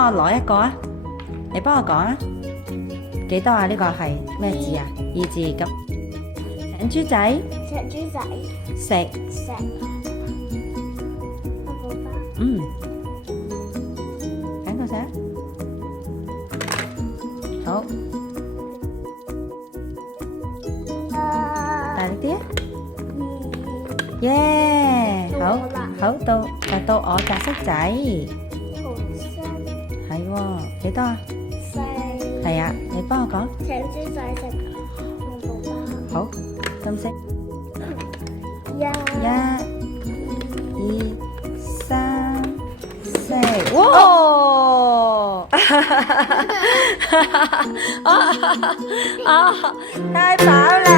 幫我攞一個啊！你幫我講啊！幾多啊？呢個係咩字啊？二字咁。請豬仔隻豬仔食，食個寶寶，揀個食啊！好，大力啲啊！耶！好，好到我擇色仔，紅色係喎，幾多啊？四，係啊，你幫我講。請豬仔食個寶寶，好，金色。一、 1、2、3、4，哇！太飽啦！